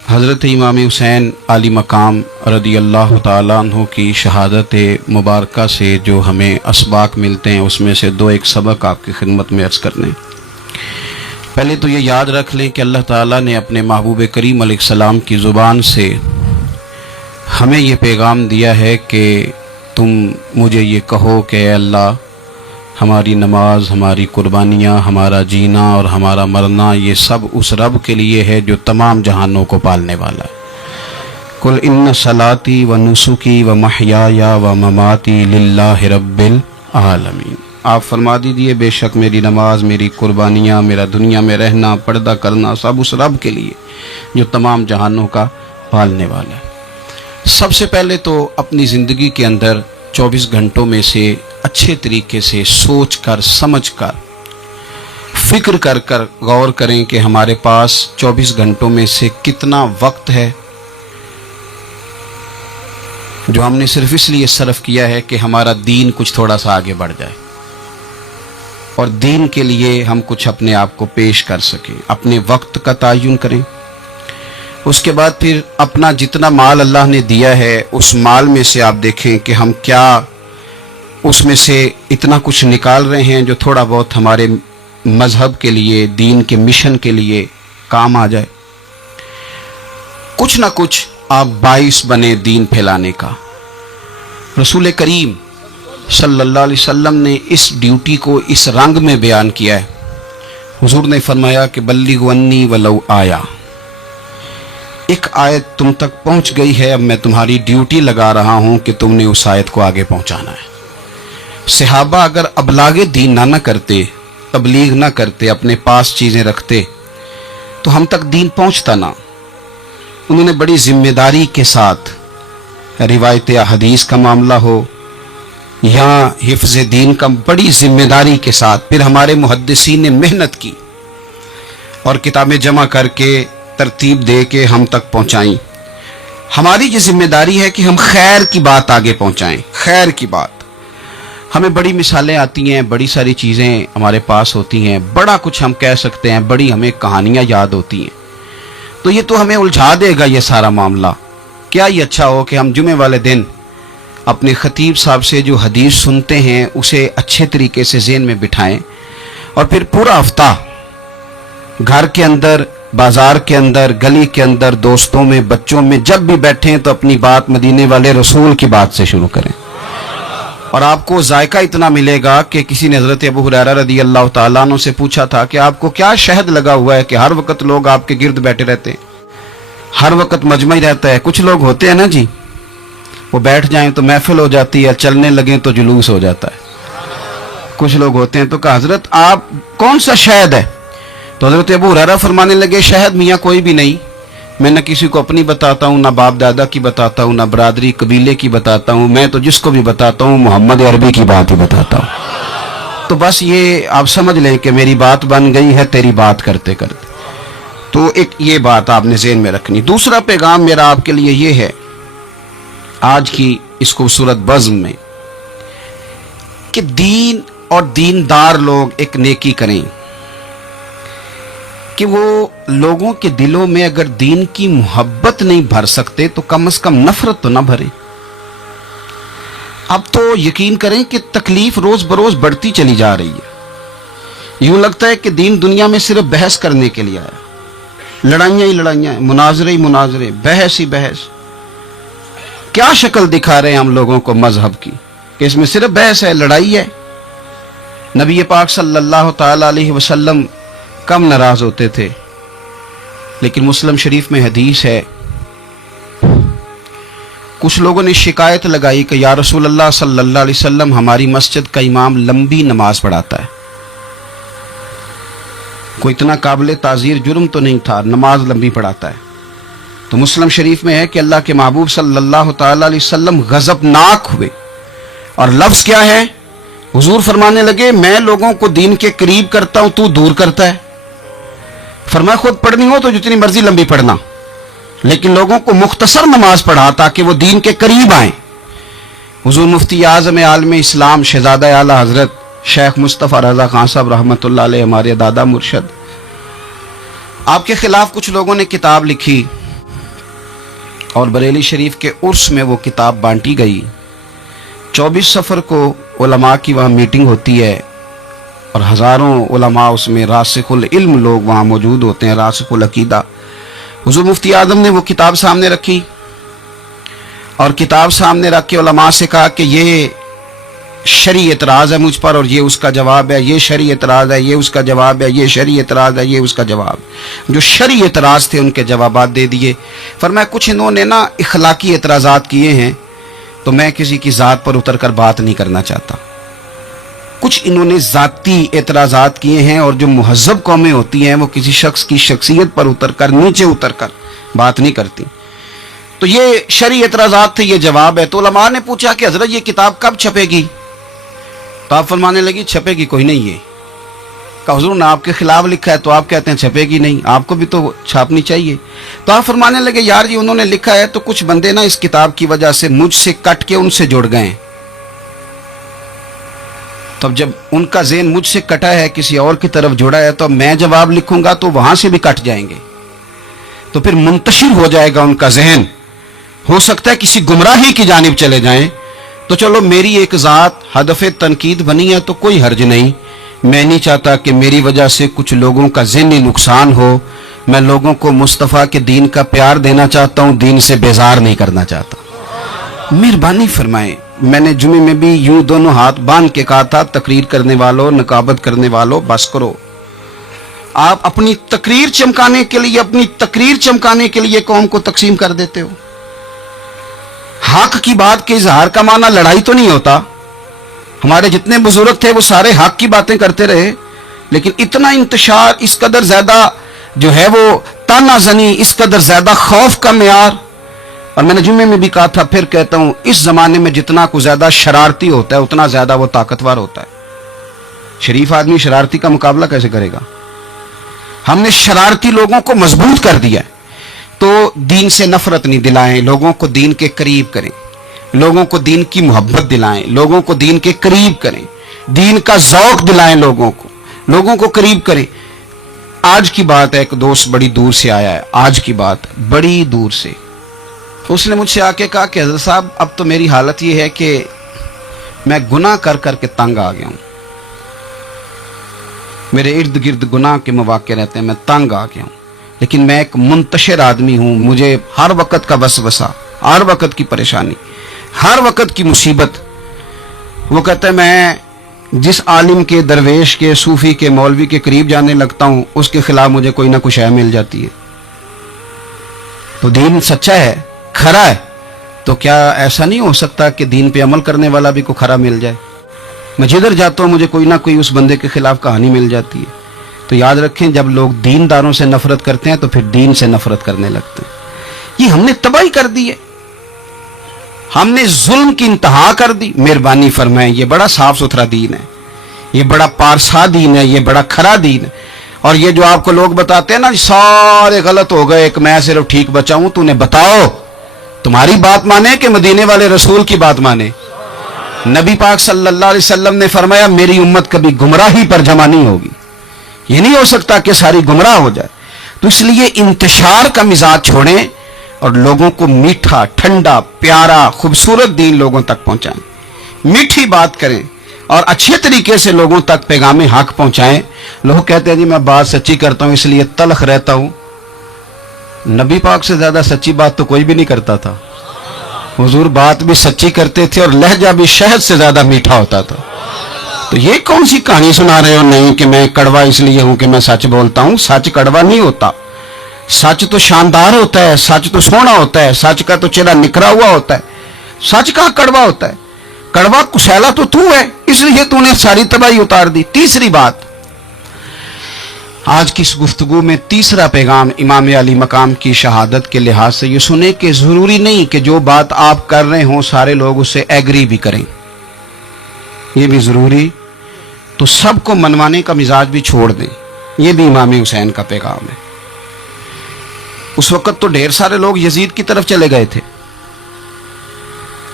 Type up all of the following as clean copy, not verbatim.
حضرت امام حسین علی مقام رضی اللہ تعالیٰ عنہ کی شہادت مبارکہ سے جو ہمیں اسباق ملتے ہیں اس میں سے دو ایک سبق آپ کی خدمت میں عرض کرنے۔ پہلے تو یہ یاد رکھ لیں کہ اللہ تعالیٰ نے اپنے محبوب کریم علیہ السلام کی زبان سے ہمیں یہ پیغام دیا ہے کہ تم مجھے یہ کہو کہ اے اللہ، ہماری نماز، ہماری قربانیاں، ہمارا جینا اور ہمارا مرنا یہ سب اس رب کے لیے ہے جو تمام جہانوں کو پالنے والا ہے۔ قل ان صلاتی و نسکی و محیای و مماتی للہ رب العالمین۔ آپ فرما دیجئے بے شک میری نماز، میری قربانیاں، میرا دنیا میں رہنا، پردہ کرنا سب اس رب کے لیے جو تمام جہانوں کا پالنے والا ہے۔ سب سے پہلے تو اپنی زندگی کے اندر 24 گھنٹوں میں سے اچھے طریقے سے سوچ کر، سمجھ کر، فکر کر کر غور کریں کہ ہمارے پاس 24 گھنٹوں میں سے کتنا وقت ہے جو ہم نے صرف اس لیے صرف کیا ہے کہ ہمارا دین کچھ تھوڑا سا آگے بڑھ جائے اور دین کے لیے ہم کچھ اپنے آپ کو پیش کر سکیں۔ اپنے وقت کا تعین کریں، اس کے بعد پھر اپنا جتنا مال اللہ نے دیا ہے اس مال میں سے آپ دیکھیں کہ ہم کیا اس میں سے اتنا کچھ نکال رہے ہیں جو تھوڑا بہت ہمارے مذہب کے لیے، دین کے مشن کے لیے کام آ جائے۔ کچھ نہ کچھ آپ باعث بنے دین پھیلانے کا۔ رسول کریم صلی اللہ علیہ وسلم نے اس ڈیوٹی کو اس رنگ میں بیان کیا ہے۔ حضور نے فرمایا کہ بلغوا عنی ولو آیا، ایک آیت تم تک پہنچ گئی ہے، اب میں تمہاری ڈیوٹی لگا رہا ہوں کہ تم نے اس آیت کو آگے پہنچانا ہے۔ صحابہ اگر ابلاغ دین نہ کرتے، تبلیغ نہ کرتے، اپنے پاس چیزیں رکھتے تو ہم تک دین پہنچتا نہ۔ انہوں نے بڑی ذمہ داری کے ساتھ، روایت حدیث کا معاملہ ہو یا حفظ دین کا، بڑی ذمہ داری کے ساتھ پھر ہمارے محدثین نے محنت کی اور کتابیں جمع کر کے ترتیب دے کے ہم تک پہنچائیں۔ ہماری یہ ذمہ داری ہے کہ ہم خیر کی بات آگے پہنچائیں، خیر کی بات۔ ہمیں بڑی مثالیں آتی ہیں، بڑی ساری چیزیں ہمارے پاس ہوتی ہیں، بڑا کچھ ہم کہہ سکتے ہیں، بڑی ہمیں کہانیاں یاد ہوتی ہیں، تو یہ تو ہمیں الجھا دے گا یہ سارا معاملہ۔ کیا یہ اچھا ہو کہ ہم جمعے والے دن اپنے خطیب صاحب سے جو حدیث سنتے ہیں اسے اچھے طریقے سے ذہن میں بٹھائیں اور پھر پورا ہفتہ گھر کے اندر، بازار کے اندر، گلی کے اندر، دوستوں میں، بچوں میں جب بھی بیٹھیں تو اپنی بات مدینے والے رسول کی بات سے شروع کریں۔ اور آپ کو ذائقہ اتنا ملے گا کہ کسی نے حضرت ابو ہریرہ رضی اللہ تعالیٰ عنہ سے پوچھا تھا کہ آپ کو کیا شہد لگا ہوا ہے کہ ہر وقت لوگ آپ کے گرد بیٹھے رہتے ہیں، ہر وقت مجمع ہی رہتا ہے؟ کچھ لوگ ہوتے ہیں نا جی، وہ بیٹھ جائیں تو محفل ہو جاتی ہے، چلنے لگیں تو جلوس ہو جاتا ہے۔ کچھ لوگ ہوتے ہیں تو کہا حضرت آپ کون سا شہد ہے؟ تو حضرت ابو ہریرہ فرمانے لگے شہد میاں کوئی بھی نہیں، میں نہ کسی کو اپنی بتاتا ہوں، نہ باپ دادا کی بتاتا ہوں، نہ برادری قبیلے کی بتاتا ہوں، میں تو جس کو بھی بتاتا ہوں محمد عربی کی بات ہی بتاتا ہوں۔ تو بس یہ آپ سمجھ لیں کہ میری بات بن گئی ہے تیری بات کرتے کرتے۔ تو ایک یہ بات آپ نے ذہن میں رکھنی۔ دوسرا پیغام میرا آپ کے لیے یہ ہے آج کی اس خوبصورت بزم میں کہ دین اور دیندار لوگ ایک نیکی کریں کہ وہ لوگوں کے دلوں میں اگر دین کی محبت نہیں بھر سکتے تو کم از کم نفرت تو نہ بھریں۔ اب تو یقین کریں کہ تکلیف روز بروز بڑھتی چلی جا رہی ہے۔ یوں لگتا ہے کہ دین دنیا میں صرف بحث کرنے کے لیے آیا، لڑائیاں ہی لڑائیاں ہیں، مناظرے ہی مناظرے، بحث ہی بحث۔ کیا شکل دکھا رہے ہیں ہم لوگوں کو مذہب کی کہ اس میں صرف بحث ہے، لڑائی ہے۔ نبی پاک صلی اللہ تعالی علیہ وسلم کم ناراض ہوتے تھے، لیکن مسلم شریف میں حدیث ہے، کچھ لوگوں نے شکایت لگائی کہ یا رسول اللہ صلی اللہ علیہ وسلم ہماری مسجد کا امام لمبی نماز پڑھاتا ہے، کوئی اتنا قابل تعزیر جرم تو نہیں تھا، نماز لمبی پڑھاتا ہے۔ تو مسلم شریف میں ہے کہ اللہ کے محبوب صلی اللہ تعالی علیہ وسلم غضبناک ہوئے، اور لفظ کیا ہے؟ حضور فرمانے لگے میں لوگوں کو دین کے قریب کرتا ہوں، تو دور کرتا ہے۔ فرمایا خود پڑھنی ہو تو جتنی مرضی لمبی پڑھنا، لیکن لوگوں کو مختصر نماز پڑھا تاکہ وہ دین کے قریب آئیں۔ حضور مفتی اعظم عالم اسلام شہزادہ اعلیٰ حضرت شیخ مصطفیٰ رضا خان صاحب رحمۃ اللہ علیہ، ہمارے دادا مرشد، آپ کے خلاف کچھ لوگوں نے کتاب لکھی اور بریلی شریف کے عرس میں وہ کتاب بانٹی گئی. 24 سفر کو علماء کی وہاں میٹنگ ہوتی ہے اور ہزاروں علماء اس میں راسخ العلم لوگ وہاں موجود ہوتے ہیں، راسخ العقیدہ. حضور مفتی اعظم نے وہ کتاب سامنے رکھی اور کتاب سامنے رکھ کے علماء سے کہا کہ یہ شرعی اعتراض ہے مجھ پر اور یہ اس کا جواب ہے، یہ شرعی اعتراض ہے، یہ اس کا جواب ہے، یہ شرعی اعتراض ہے، یہ اس کا جواب. جو شرعی اعتراض تھے ان کے جوابات دے دیے. فرمایا کچھ انہوں نے نا اخلاقی اعتراضات کیے ہیں تو میں کسی کی ذات پر اتر کر بات نہیں کرنا چاہتا. کچھ انہوں نے ذاتی اعتراضات کیے ہیں اور جو مہذب قومیں ہوتی ہیں وہ کسی شخص کی شخصیت پر اتر کر، نیچے اتر کر بات نہیں کرتی. تو یہ شرعی اعتراضات تھے، یہ جواب ہے. تو علماء نے پوچھا کہ حضرت یہ کتاب کب چھپے گی؟ تو آپ فرمانے لگی چھپے گی کوئی نہیں. یہ کہ حضور نے آپ کے خلاف لکھا ہے تو آپ کہتے ہیں چھپے گی نہیں، آپ کو بھی تو چھاپنی چاہیے. تو آپ فرمانے لگے یار جی انہوں نے لکھا ہے تو کچھ بندے نا اس کتاب کی وجہ سے مجھ سے کٹ کے ان سے جڑ گئے. تو جب ان کا ذہن مجھ سے کٹا ہے، کسی اور کی طرف جڑا ہے، تو میں جواب لکھوں گا تو وہاں سے بھی کٹ جائیں گے، تو پھر منتشر ہو جائے گا ان کا ذہن. ہو سکتا ہے کسی گمراہی کی جانب چلے جائیں. تو چلو میری ایک ذات ہدف تنقید بنی ہے تو کوئی حرج نہیں. میں نہیں چاہتا کہ میری وجہ سے کچھ لوگوں کا ذہنی نقصان ہو. میں لوگوں کو مصطفیٰ کے دین کا پیار دینا چاہتا ہوں، دین سے بیزار نہیں کرنا چاہتا. مہربانی فرمائیں. میں نے جمعے میں بھی یوں دونوں ہاتھ باندھ کے کہا تھا تقریر کرنے والوں، نقابت کرنے والوں بس کرو. آپ اپنی تقریر چمکانے کے لیے قوم کو تقسیم کر دیتے ہو. حق کی بات کے اظہار کا معنی لڑائی تو نہیں ہوتا. ہمارے جتنے بزرگ تھے وہ سارے حق کی باتیں کرتے رہے، لیکن اتنا انتشار، اس قدر زیادہ جو ہے وہ تانا زنی، اس قدر زیادہ خوف کا معیار. اور میں نے جمعے میں بھی کہا تھا، پھر کہتا ہوں، اس زمانے میں جتنا کو زیادہ شرارتی ہوتا ہے اتنا زیادہ وہ طاقتور ہوتا ہے. شریف آدمی شرارتی کا مقابلہ کیسے کرے گا؟ ہم نے شرارتی لوگوں کو مضبوط کر دیا ہے. تو دین سے نفرت نہیں دلائیں، لوگوں کو دین کے قریب کریں، لوگوں کو دین کی محبت دلائیں، لوگوں کو دین کے قریب کریں، دین کا ذوق دلائیں، لوگوں کو قریب کریں. آج کی بات ہے، ایک دوست بڑی دور سے آیا ہے، آج کی بات بڑی دور سے. اس نے مجھ سے آ کے کہا کہ حضرت صاحب اب تو میری حالت یہ ہے کہ میں گناہ کر کر کے تنگ آ گیا ہوں. میرے ارد گرد گناہ کے مواقع رہتے ہیں، میں تنگ آ گیا ہوں. لیکن میں ایک منتشر آدمی ہوں، مجھے ہر وقت کا وسوسہ، ہر وقت کی پریشانی، ہر وقت کی مصیبت. وہ کہتا ہے میں جس عالم کے، درویش کے، صوفی کے، مولوی کے قریب جانے لگتا ہوں اس کے خلاف مجھے کوئی نہ کچھ ہے مل جاتی ہے. تو دین سچا ہے، کھرا ہے، تو کیا ایسا نہیں ہو سکتا کہ دین پہ عمل کرنے والا بھی کوئی کھرا مل جائے؟ میں جدھر جاتا ہوں مجھے کوئی نہ کوئی اس بندے کے خلاف کہانی مل جاتی ہے. تو یاد رکھیں جب لوگ دینداروں سے نفرت کرتے ہیں تو پھر دین سے نفرت کرنے لگتے ہیں. یہ ہم نے تباہی کر دی ہے، ہم نے ظلم کی انتہا کر دی. مہربانی فرمائیں، یہ بڑا صاف ستھرا دین ہے، یہ بڑا پارسا دین ہے، یہ بڑا کھرا دین ہے. اور یہ جو آپ کو لوگ بتاتے ہیں نا سارے غلط ہو گئے، ایک میں صرف ٹھیک بچا ہوں، تو انہیں بتاؤ تمہاری بات مانے کہ مدینے والے رسول کی بات مانے. نبی پاک صلی اللہ علیہ وسلم نے فرمایا میری امت کبھی گمراہی پر جمع نہیں ہوگی. یہ نہیں ہو سکتا کہ ساری گمراہ ہو جائے. تو اس لیے انتشار کا مزاج چھوڑیں اور لوگوں کو میٹھا، ٹھنڈا، پیارا، خوبصورت دین لوگوں تک پہنچائیں. میٹھی بات کریں اور اچھے طریقے سے لوگوں تک پیغام حق پہنچائیں. لوگ کہتے ہیں جی میں بات سچی کرتا ہوں اس لیے تلخ رہتا ہوں. نبی پاک سے زیادہ سچی بات تو کوئی بھی نہیں کرتا تھا. حضور بات بھی سچی کرتے تھے اور لہجہ بھی شہد سے زیادہ میٹھا ہوتا تھا. تو یہ کون سی کہانی سنا رہے ہو؟ نہیں کہ میں کڑوا اس لیے ہوں کہ میں سچ بولتا ہوں. سچ کڑوا نہیں ہوتا، سچ تو شاندار ہوتا ہے، سچ تو سونا ہوتا ہے، سچ کا تو چہرہ نکھرا ہوا ہوتا ہے. سچ کہاں کڑوا ہوتا ہے؟ کڑوا کسیلا تو ہے، اس لیے تو نے ساری تباہی اتار دی. تیسری بات، آج کی اس گفتگو میں تیسرا پیغام امام علی مقام کی شہادت کے لحاظ سے یہ سنیں کہ ضروری نہیں کہ جو بات آپ کر رہے ہوں سارے لوگ اس سے ایگری بھی کریں. یہ بھی ضروری تو سب کو منوانے کا مزاج بھی چھوڑ دیں. یہ بھی امام حسین کا پیغام ہے. اس وقت تو ڈھیر سارے لوگ یزید کی طرف چلے گئے تھے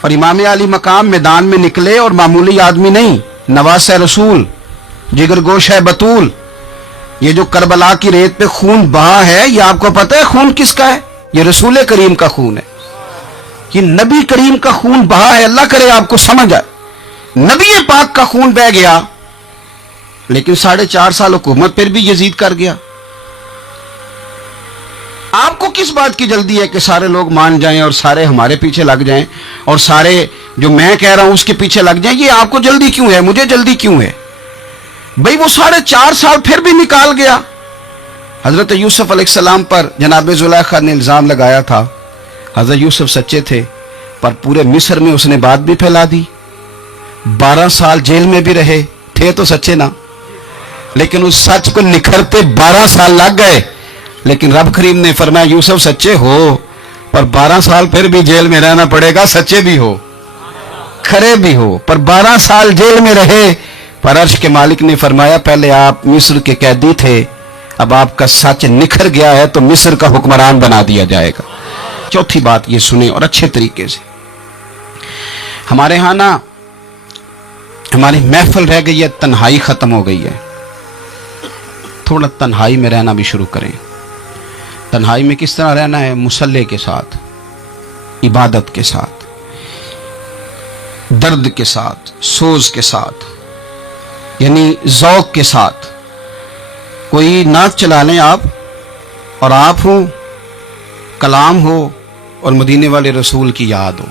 اور امام علی مقام میدان میں نکلے اور معمولی آدمی نہیں، نواس رسول، جگر گوش ہے بطول. یہ جو کربلا کی ریت پہ خون بہا ہے، یہ آپ کو پتہ ہے خون کس کا ہے؟ یہ رسول کریم کا خون ہے. یہ نبی کریم کا خون بہا ہے، اللہ کرے آپ کو سمجھ آئے، نبی پاک کا خون بہ گیا، لیکن 4.5 سال حکومت پھر بھی یزید کر گیا۔ آپ کو کس بات کی جلدی ہے کہ سارے لوگ مان جائیں اور سارے ہمارے پیچھے لگ جائیں اور سارے جو میں کہہ رہا ہوں اس کے پیچھے لگ جائیں؟ یہ آپ کو جلدی کیوں ہے؟ مجھے جلدی کیوں ہے؟ بھئی وہ 4.5 سال پھر بھی نکال گیا۔ حضرت یوسف علیہ السلام پر جناب زلیخا نے الزام لگایا تھا، حضرت یوسف سچے تھے، پر پورے مصر میں اس نے بات بھی پھیلا دی، 12 سال جیل میں بھی رہے، تھے تو سچے نا، لیکن اس سچ کو نکھرتے 12 سال لگ گئے۔ لیکن رب کریم نے فرمایا یوسف سچے ہو، پر 12 سال پھر بھی جیل میں رہنا پڑے گا، سچے بھی ہو کھرے بھی ہو، پر 12 سال جیل میں رہے۔ پر عرش کے مالک نے فرمایا پہلے آپ مصر کے قیدی تھے، اب آپ کا سچ نکھر گیا ہے تو مصر کا حکمران بنا دیا جائے گا۔ چوتھی بات یہ سنیں اور اچھے طریقے سے، ہمارے ہاں نا ہماری محفل رہ گئی ہے، تنہائی ختم ہو گئی ہے، تھوڑا تنہائی میں رہنا بھی شروع کریں۔ تنہائی میں کس طرح رہنا ہے؟ مصلی کے ساتھ، عبادت کے ساتھ، درد کے ساتھ، سوز کے ساتھ، یعنی ذوق کے ساتھ۔ کوئی نعت چلا لیں آپ اور آپ ہوں، کلام ہو اور مدینے والے رسول کی یاد ہو،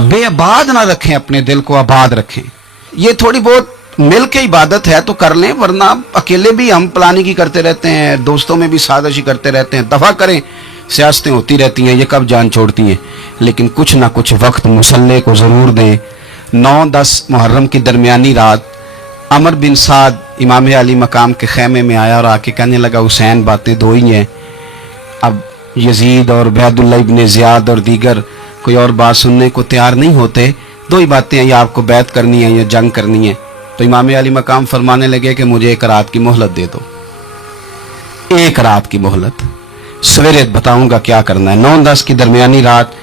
بے آباد نہ رکھیں، اپنے دل کو آباد رکھیں۔ یہ تھوڑی بہت مل کے عبادت ہے تو کر لیں، ورنہ اکیلے بھی ہم پلاننگ ہی کرتے رہتے ہیں، دوستوں میں بھی سازشی کرتے رہتے ہیں، دفع کریں، سیاستیں ہوتی رہتی ہیں، یہ کب جان چھوڑتی ہیں، لیکن کچھ نہ کچھ وقت مصلی کو ضرور دیں۔ 9-10 محرم کی درمیانی رات عمر بن سعد امام علی مقام کے خیمے میں آیا اور آ کے کہنے لگا حسین باتیں دو ہی ہیں، اب یزید اور عبید اللہ ابن زیاد اور دیگر کوئی اور بات سننے کو تیار نہیں ہوتے، دو ہی باتیں ہیں، یا آپ کو بیعت کرنی ہے یا جنگ کرنی ہے۔ تو امام علی مقام فرمانے لگے کہ مجھے 1 رات کی مہلت دے دو، 1 رات کی مہلت، سویرے بتاؤں گا کیا کرنا ہے۔ 9-10 کی درمیانی رات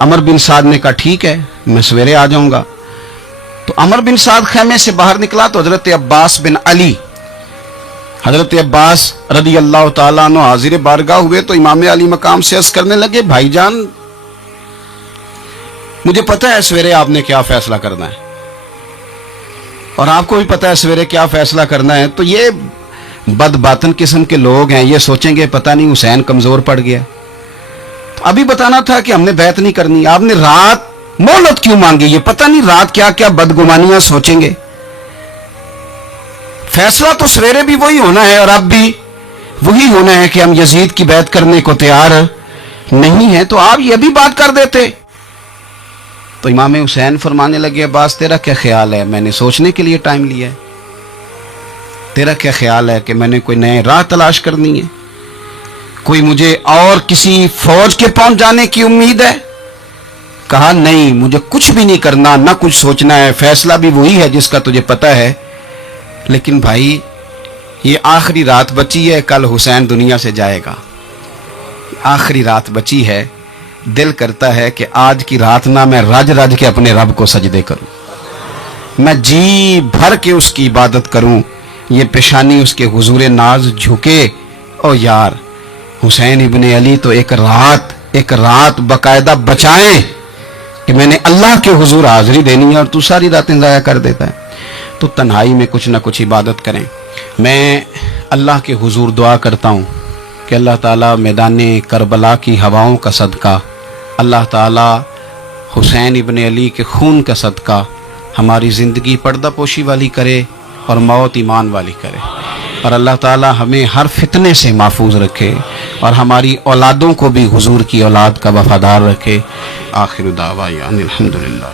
عمر بن سعد نے کہا ٹھیک ہے میں سویرے آ جاؤں گا۔ تو عمر بن سعد خیمے سے باہر نکلا تو حضرت عباس بن علی، حضرت عباس رضی اللہ تعالیٰ عنہ حاضر بارگاہ ہوئے تو امام علی مقام سے عرض کرنے لگے بھائی جان مجھے پتہ ہے سویرے آپ نے کیا فیصلہ کرنا ہے، اور آپ کو بھی پتہ ہے سویرے کیا فیصلہ کرنا ہے، تو یہ بد باطن قسم کے لوگ ہیں، یہ سوچیں گے پتہ نہیں حسین کمزور پڑ گیا، تو ابھی بتانا تھا کہ ہم نے بیعت نہیں کرنی، آپ نے رات مہلت کیوں مانگی؟ یہ پتہ نہیں رات کیا کیا بدگمانیاں سوچیں گے، فیصلہ تو سویرے بھی وہی ہونا ہے اور اب بھی وہی ہونا ہے کہ ہم یزید کی بیعت کرنے کو تیار نہیں ہیں، تو آپ یہ بھی بات کر دیتے۔ تو امام حسین فرمانے لگے عباس تیرا کیا خیال ہے؟ میں نے سوچنے کے لیے ٹائم لیا ہے، تیرا کیا خیال ہے کہ میں نے کوئی نئے راہ تلاش کرنی ہے، کوئی مجھے اور کسی فوج کے پہنچ جانے کی امید ہے؟ کہا نہیں مجھے کچھ بھی نہیں کرنا، نہ کچھ سوچنا ہے، فیصلہ بھی وہی ہے جس کا تجھے پتہ ہے، لیکن بھائی یہ آخری رات بچی ہے، کل حسین دنیا سے جائے گا، آخری رات بچی ہے، دل کرتا ہے کہ آج کی رات نہ میں رج رج کے اپنے رب کو سجدے کروں، میں جی بھر کے اس کی عبادت کروں، یہ پیشانی اس کے حضور ناز جھکے۔ او یار حسین ابن علی تو ایک رات باقاعدہ بچائیں کہ میں نے اللہ کے حضور حاضری دینی ہے اور تو ساری راتیں ضائع کر دیتا ہے۔ تو تنہائی میں کچھ نہ کچھ عبادت کریں۔ میں اللہ کے حضور دعا کرتا ہوں کہ اللہ تعالیٰ میدان کربلا کی ہواؤں کا صدقہ، اللہ تعالیٰ حسین ابن علی کے خون کا صدقہ ہماری زندگی پردہ پوشی والی کرے اور موت ایمان والی کرے، اور اللہ تعالیٰ ہمیں ہر فتنے سے محفوظ رکھے اور ہماری اولادوں کو بھی حضور کی اولاد کا وفادار رکھے۔ آخر دعوانا الحمدللہ۔